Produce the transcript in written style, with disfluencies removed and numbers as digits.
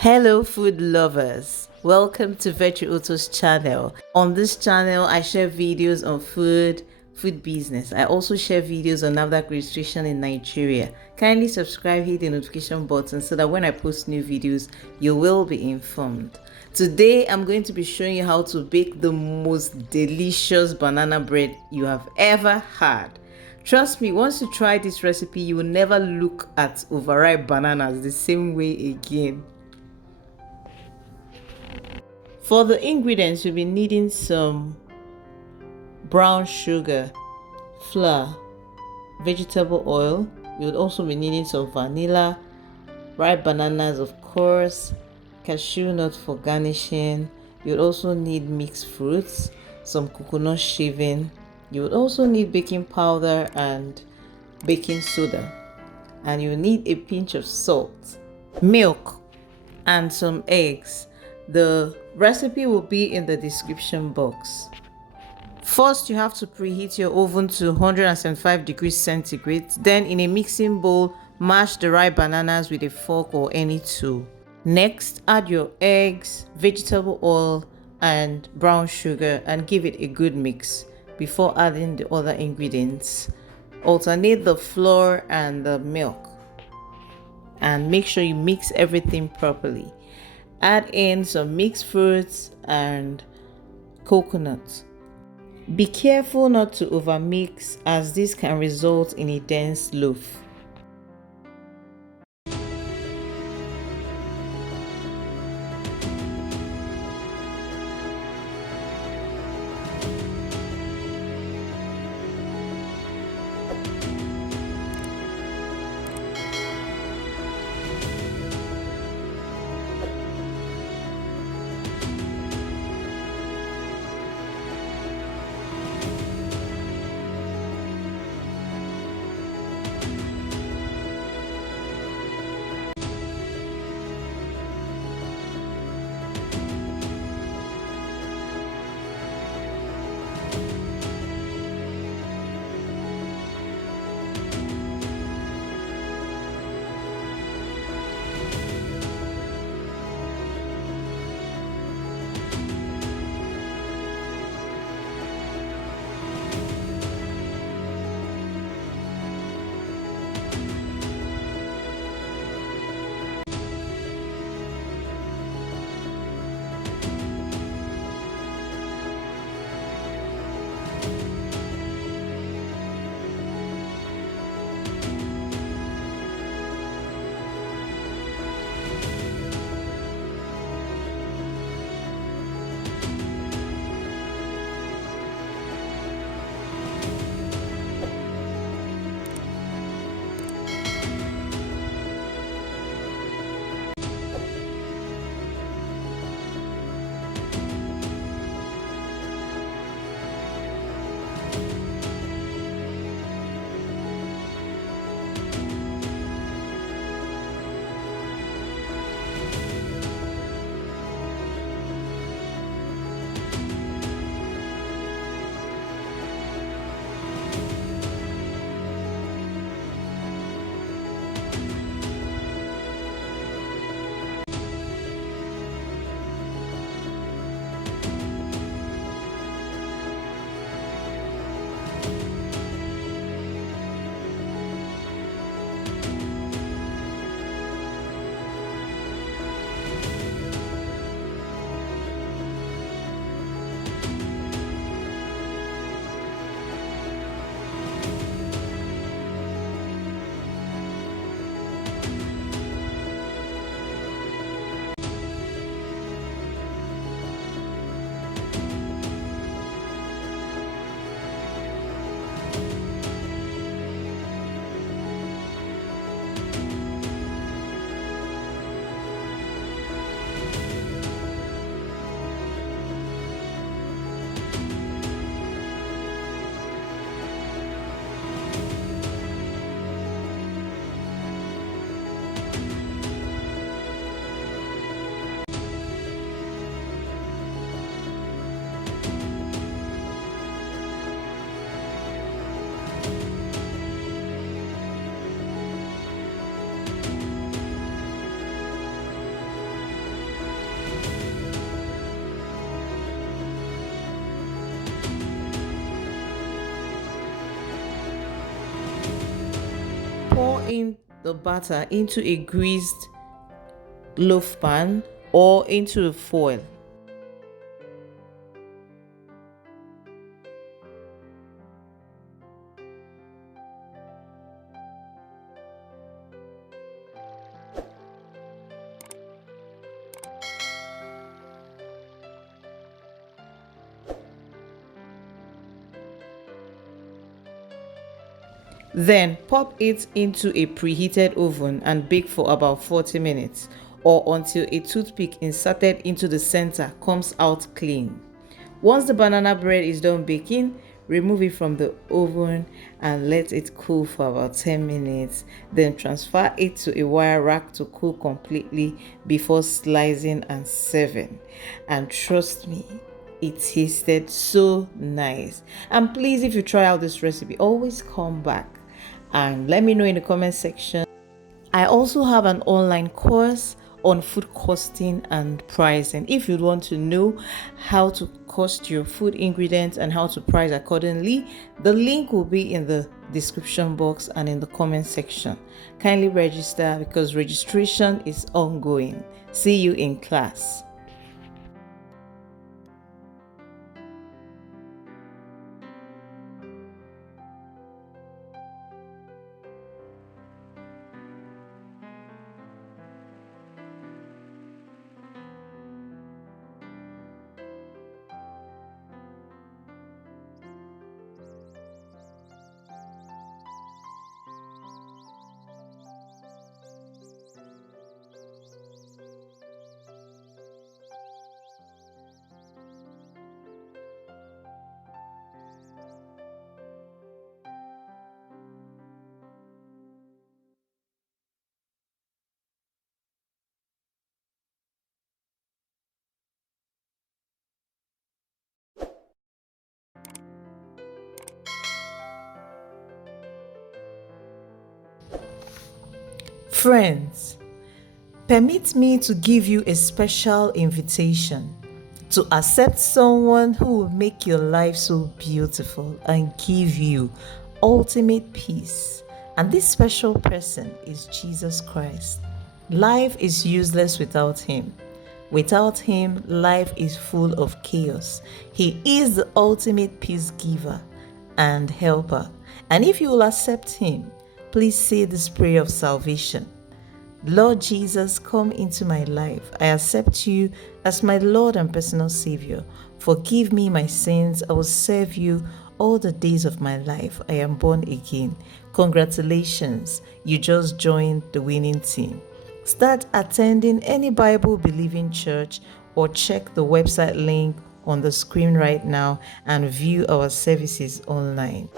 Hello food lovers, welcome to Virtuoto's channel. On this channel I share videos on food business. I also share videos on NAFDAC registration in Nigeria. Kindly subscribe, hit the notification button so that when I post new videos you will be informed. Today I'm going to be showing you how to bake the most delicious banana bread you have ever had. Trust me, once you try this recipe you will never look at overripe bananas the same way again. For the ingredients, you'll be needing some brown sugar, flour, vegetable oil. You'll also be needing some vanilla, ripe bananas, of course, cashew nut for garnishing. You'll also need mixed fruits, some coconut shaving. You would also need baking powder and baking soda. And you'll need a pinch of salt, milk, and some eggs. The recipe will be in the description box. First, you have to preheat your oven to 175 degrees centigrade. Then in a mixing bowl, mash the ripe bananas with a fork or any tool. Next, add your eggs, vegetable oil, and brown sugar and give it a good mix before adding the other ingredients. Alternate the flour and the milk and make sure you mix everything properly. Add in some mixed fruits and coconut. Be careful not to overmix as this can result in a dense loaf. pour in the batter into a greased loaf pan or into a foil. Then pop it into a preheated oven and bake for about 40 minutes or until a toothpick inserted into the center comes out clean. Once the banana bread is done baking, remove it from the oven and let it cool for about 10 minutes. Then transfer it to a wire rack to cool completely before slicing and serving. And trust me, it tasted so nice. And please, if you try out this recipe, always come back and let me know in the comment section. I also have an online course on food costing and pricing. If you want to know how to cost your food ingredients and how to price accordingly, the link will be in the description box and in the comment section. Kindly register because registration is ongoing. See you in class. Friends, permit me to give you a special invitation to accept someone who will make your life so beautiful and give you ultimate peace. And this special person is Jesus Christ. Life is useless without him. Without him, life is full of chaos. He is the ultimate peace giver and helper. And if you will accept him, please say this prayer of salvation. Lord Jesus, come into my life. I accept you as my Lord and personal Savior. Forgive me my sins. I will serve you all the days of my life. I am born again. Congratulations, you just joined the winning team. Start attending any Bible-believing church or check the website link on the screen right now and view our services online.